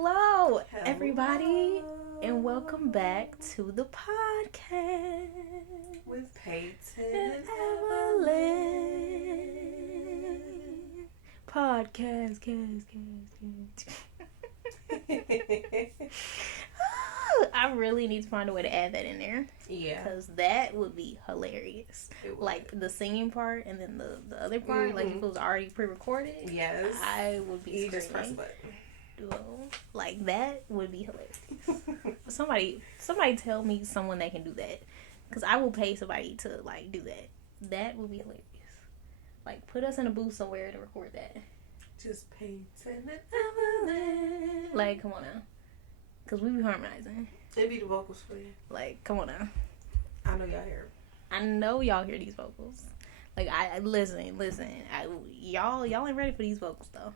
Hello, everybody, and welcome back to the podcast with Paiton and and Evelyn. Podcast, I really need to find a way to add that in there. Yeah. Because that would be hilarious. Like the singing part and then the other part, like if it was already pre-recorded. Yes. I would be screaming. Just press a button. Like that would be hilarious. somebody tell me someone that can do that, because I will pay somebody to like do that. That would be hilarious. Like put us in a booth somewhere to record that. Just Paiton and Evelyn. Like come on now, because we be harmonizing. They be the vocals for you. Like come on now. I know y'all hear. I know y'all hear these vocals. Like I listen. Y'all ain't ready for these vocals though.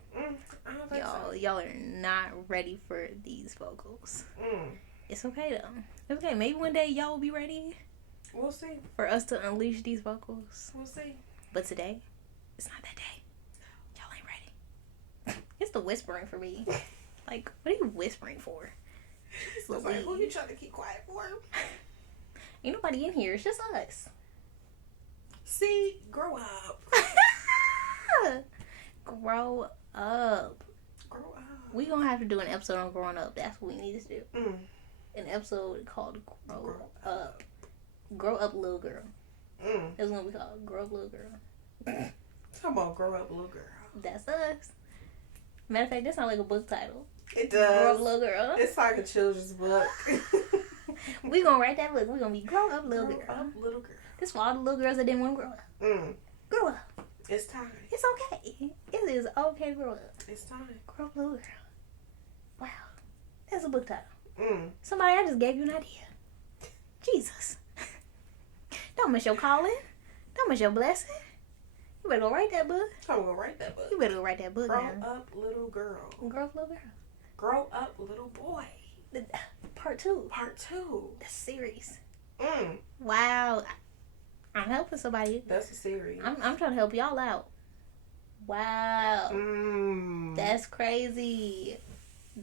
I don't think so. Y'all are not ready for these vocals. It's okay though. It's okay. Maybe one day y'all will be ready. We'll see. For us to unleash these vocals. We'll see. But today, it's not that day. Y'all ain't ready. It's the whispering for me. Like, what are you whispering for? It's like, who you trying to keep quiet for? Ain't nobody in here. It's just us. See, grow up. Grow up. Grow up. We gonna have to do an episode on growing up. That's what we need to do. An episode called Grow Up. Grow up, little girl. That's what we call it. Grow up, little girl. Talking about grow up, little girl. That's us. Matter of fact, that sounds like a book title. It does. Grow up, little girl. It's like a children's book. We gonna write that book. We gonna be grow up, little girl. Grow up, little girl. This for all the little girls that didn't want to grow up. Grow up. It's time. It's okay. It is okay to grow up. It's time. Grow up, little girl. Wow. That's a book title. Somebody, I just gave you an idea. Jesus. Don't miss your calling. Don't miss your blessing. You better go write that book. I'm gonna write that book. You better go write that book Grow now. up, little girl. Grow up, little girl. Grow up, little boy. Part 2. Part 2. The series. Wow. I'm helping somebody. That's a series. I'm trying to help y'all out. Wow. That's crazy.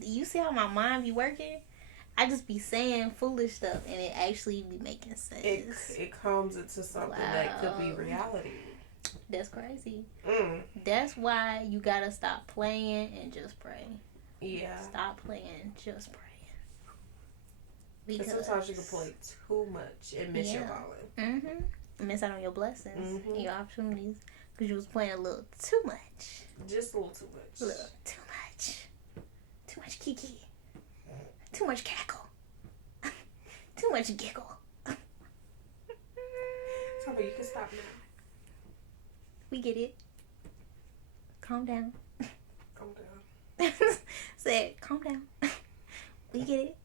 You see how my mind be working? I just be saying foolish stuff and it actually be making sense. It comes into something that could be reality. That's crazy. That's why you gotta stop playing and just pray. Yeah. Stop playing, just pray. Because sometimes you can play too much and miss your calling. Miss out on your blessings and your opportunities because you was playing a little too much. Just a little too much. A little too much. Too much kiki. Too much cackle. Too much giggle. Tell me you can stop now. We get it. Calm down. Calm down. Say it. Calm down. We get it.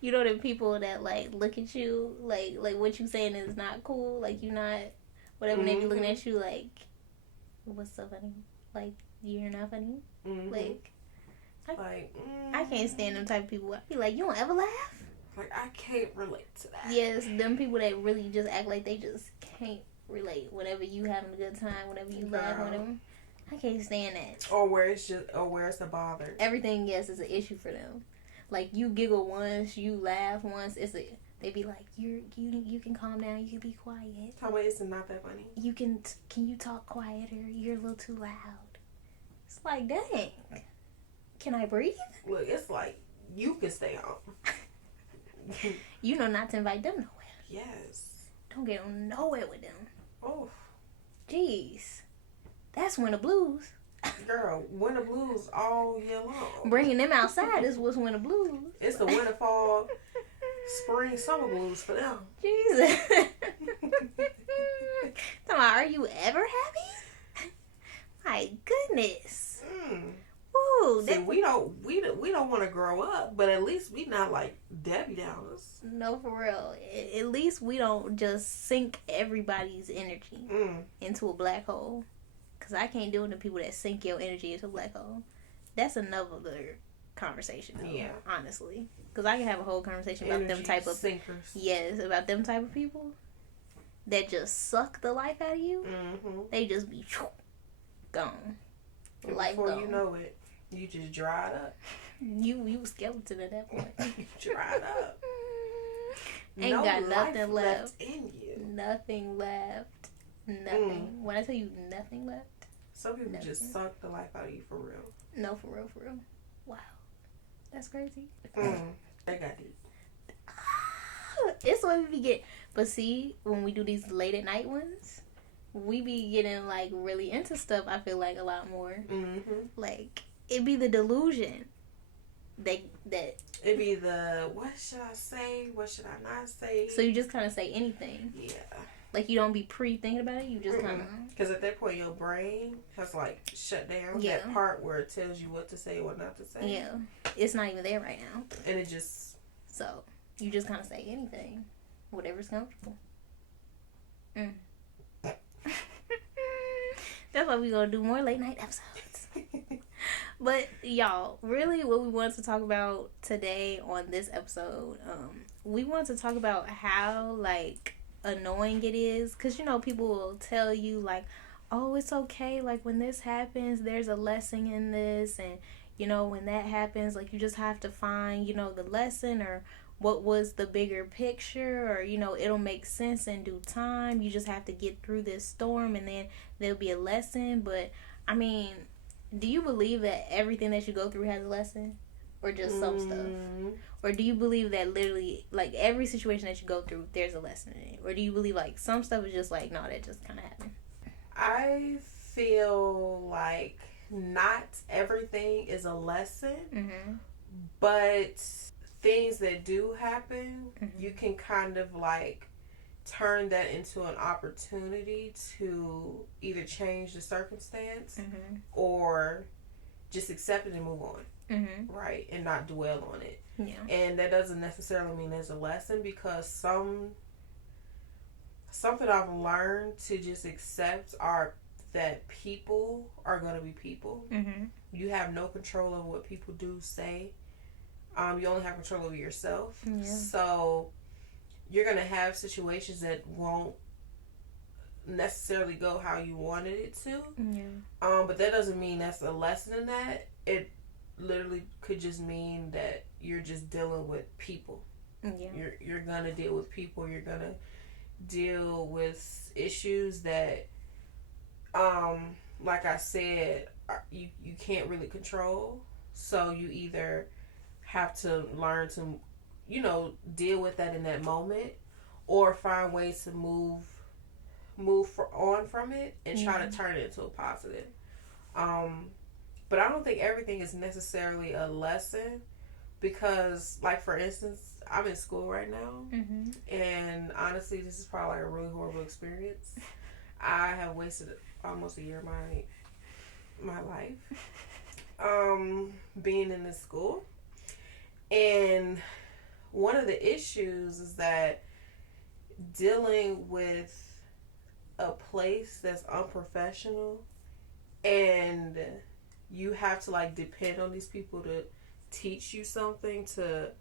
You know the people that like look at you like what you saying is not cool, like you not whatever, they be looking at you like, what's so funny? Like you're not funny. Like I can't stand them type of people. I be like, you don't ever laugh. Like I can't relate to that. Yes, them people that really just act like they just can't relate. Whenever you having a good time, whenever you laugh, whatever. I can't stand that. Or where it's a bother. Everything, yes, is an issue for them. Like you giggle once, you laugh once. They be like, you can calm down. You can be quiet. Tell me it's not that funny. Can you talk quieter? You're a little too loud. It's like, dang. Can I breathe? Look, it's like you can stay home. You know not to invite them nowhere. Yes. Don't get nowhere with them. Oh. Jeez. That's winter blues. Girl, winter blues all year long. Bringing them outside is what's winter blues. It's the winter, fall, spring, summer blues for them. Jesus. Are you ever happy? My goodness. Woo. See, we don't want to grow up, but at least we not like Debbie Downers. No, for real. At least we don't just sink everybody's energy into a black hole. Because I can't deal with the people that sink your energy into a black hole. That's another conversation, though, yeah. Honestly. Because I can have a whole conversation about them type of sinkers. Yes, about them type of people that just suck the life out of you. They just be gone. Life before gone. You know it, you just dried up. You skeleton at that point. You dried up. Ain't no got nothing left in you. Nothing left. Nothing. When I tell you nothing left. Some people just suck the life out of you for real. No, for real, for real. Wow. That's crazy. They got deep. It's what we be getting. But see, when we do these late at night ones, we be getting like really into stuff. I feel like a lot more. Like it be the delusion that it be the what should I say? What should I not say? So you just kind of say anything. Yeah. Like you don't be pre-thinking about it. You just kind of because at that point your brain has like shut down that part where it tells you what to say, what not to say. Yeah, it's not even there right now. And it just you just kind of say anything, whatever's comfortable. That's why we gonna do more late night episodes. But y'all, really, what we want to talk about today on this episode, we want to talk about how like annoying it is, because you know people will tell you like, oh, it's okay, like when this happens there's a lesson in this, and you know when that happens like you just have to find, you know, the lesson or what was the bigger picture, or you know it'll make sense in due time. You just have to get through this storm and then there'll be a lesson. But I mean, do you believe that everything that you go through has a lesson, or just some stuff? Or do you believe that literally, like, every situation that you go through, there's a lesson in it? Or do you believe, like, some stuff is just like, no, that just kind of happened? I feel like not everything is a lesson, but things that do happen, you can kind of, like, turn that into an opportunity to either change the circumstance or just accept it and move on. Right, and not dwell on it. And that doesn't necessarily mean there's a lesson, because something I've learned to just accept are that people are going to be people. You have no control over what people do, say. You only have control over yourself. So you're going to have situations that won't necessarily go how you wanted it to. But that doesn't mean that's a lesson in that. It literally could just mean that you're just dealing with people. You're gonna deal with people. You're gonna deal with issues that, like I said, you can't really control. So you either have to learn to, you know, deal with that in that moment, or find ways to move on from it and try to turn it into a positive. But I don't think everything is necessarily a lesson, because, like, for instance, I'm in school right now, and honestly, this is probably like a really horrible experience. I have wasted almost a year of my life being in this school, and one of the issues is that dealing with a place that's unprofessional, and you have to like depend on these people to teach you something, to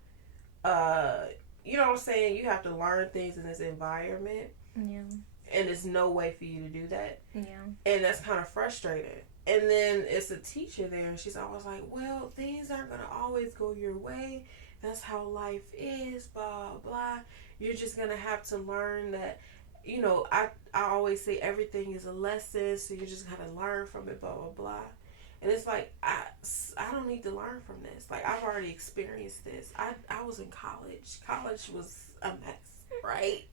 you know what I'm saying, you have to learn things in this environment, and there's no way for you to do that, and that's kind of frustrating. And then it's a teacher there, and she's always like, well, things aren't gonna always go your way, that's how life is, blah blah, you're just gonna have to learn that, you know, I always say everything is a lesson, so you just gotta learn from it, blah blah blah. And it's like, I don't need to learn from this. Like, I've already experienced this. I was in college. College was a mess, right?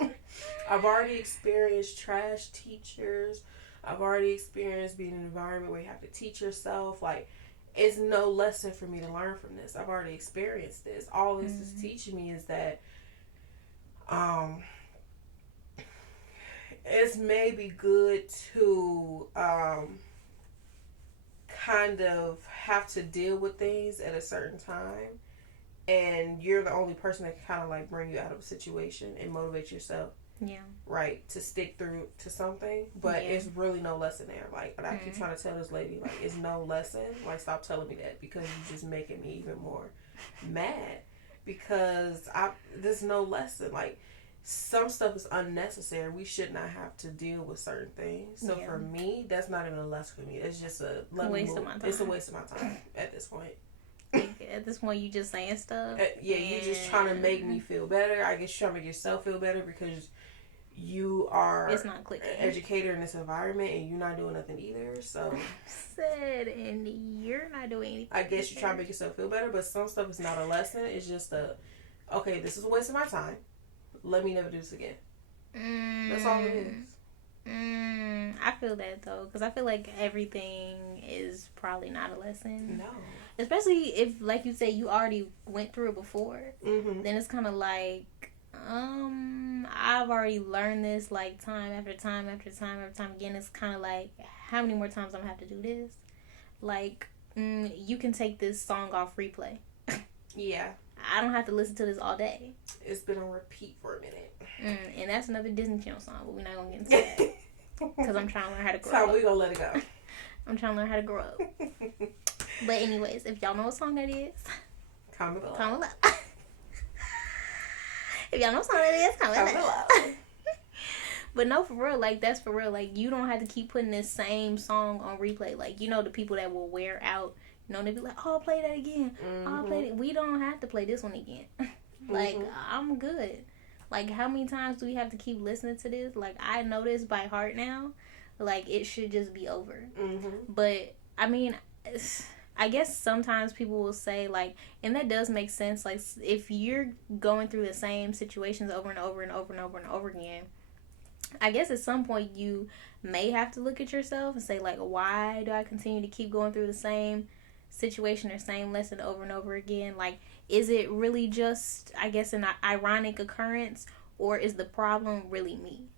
I've already experienced trash teachers. I've already experienced being in an environment where you have to teach yourself. Like, it's no lesson for me to learn from this. I've already experienced this. All this is teaching me is that it's maybe good to kind of have to deal with things at a certain time, and you're the only person that can kind of like bring you out of a situation and motivate yourself, right, to stick through to something. But it's really no lesson there. Like, and I keep trying to tell this lady, like, it's no lesson. Like, stop telling me that, because you're just making me even more mad, because there's no lesson. Like, some stuff is unnecessary. We should not have to deal with certain things. So for me, that's not even a lesson for me. It's just a waste of my time. It's a waste of my time at this point. At this point, you just saying stuff. You just trying to make me feel better. I guess you're trying to make yourself feel better because you are it's not clicking. An educator in this environment and you're not doing nothing either. So and you're not doing anything. I guess you're trying to make yourself feel better, but some stuff is not a lesson. It's just okay, this is a waste of my time. Let me never do this again. That's all it is. I feel that though, because I feel like everything is probably not a lesson. No. Especially if, like you said, you already went through it before. Then it's kind of like, I've already learned this like time after time after time after time again. It's kind of like, how many more times I'm gonna have to do this? Like, you can take this song off replay. Yeah. I don't have to listen to this all day. It's been on repeat for a minute. And that's another Disney Channel song, but we're not going to get into that. Because I'm trying to learn how to grow up. So we're going to let it go. I'm trying to learn how to grow up. But anyways, if y'all know what song that is, comment below. If y'all know what song that is, comment below. But no, for real, like, that's for real. Like, you don't have to keep putting this same song on replay. Like, you know, the people that will wear out, you know, they be like, oh, play that again. I'll play it. We don't have to play this one again. Like, I'm good. Like, how many times do we have to keep listening to this? Like, I know this by heart now. Like, it should just be over. But, I mean, I guess sometimes people will say, like, and that does make sense. Like, if you're going through the same situations over and over and over and over and over again, I guess at some point you may have to look at yourself and say, like, why do I continue to keep going through the same situation or same lesson over and over again? Like, is it really just, I guess, an ironic occurrence, or is the problem really me?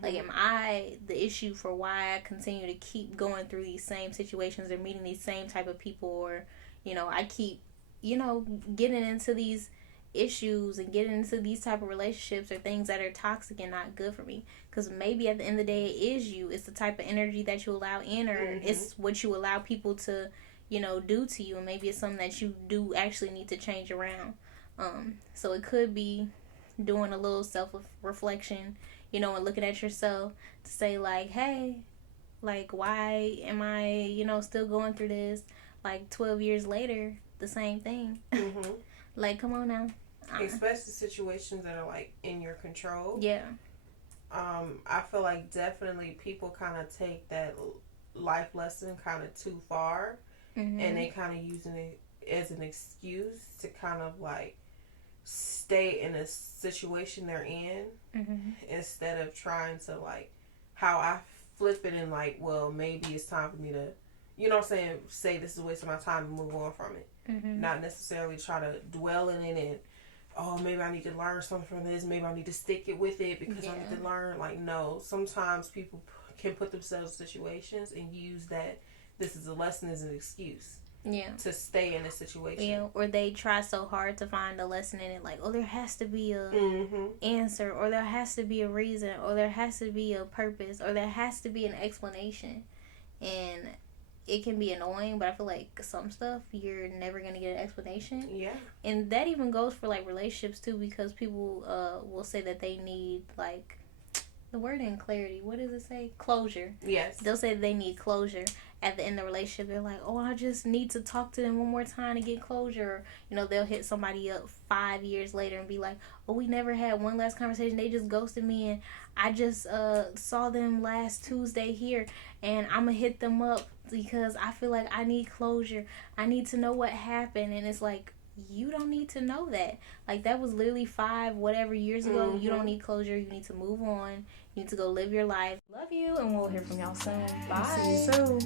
Like, am I the issue for why I continue to keep going through these same situations or meeting these same type of people, or, you know, I keep, you know, getting into these issues and getting into these type of relationships or things that are toxic and not good for me? Because maybe at the end of the day, it is you. It's the type of energy that you allow in, or it's what you allow people to, you know, do to you, and maybe it's something that you do actually need to change around. So it could be doing a little self-reflection, you know, and looking at yourself to say, like, hey, like, why am I, you know, still going through this, like, 12 years later, the same thing? Like, come on now. Especially situations that are, like, in your control. Yeah. I feel like definitely people kind of take that life lesson kind of too far. And they kind of using it as an excuse to kind of, like, stay in a situation they're in instead of trying to, like, how I flip it and, like, well, maybe it's time for me to, you know what I'm saying, say this is a waste of my time and move on from it. Not necessarily try to dwell in it and, oh, maybe I need to learn something from this. Maybe I need to stick it with it because I need to learn. Like, no. Sometimes people can put themselves in situations and use that this is a lesson as an excuse. Yeah. To stay in a situation. Yeah, or they try so hard to find a lesson in it, like, oh, there has to be a answer, or there has to be a reason, or there has to be a purpose, or there has to be an explanation. And it can be annoying, but I feel like some stuff you're never going to get an explanation. Yeah. And that even goes for, like, relationships, too, because people will say that they need, like, the word in clarity, what does it say? Closure. Yes. They'll say they need closure at the end of the relationship. They're like, oh, I just need to talk to them one more time to get closure. Or, you know, they'll hit somebody up 5 years later and be like, oh, we never had one last conversation. They just ghosted me, and I just saw them last Tuesday here, and I'm going to hit them up because I feel like I need closure. I need to know what happened. And it's like, you don't need to know that. Like, that was literally 5 whatever years ago. You don't need closure. You need to move on. You need to go live your life. Love you, and we'll hear from y'all soon. Bye. See you soon.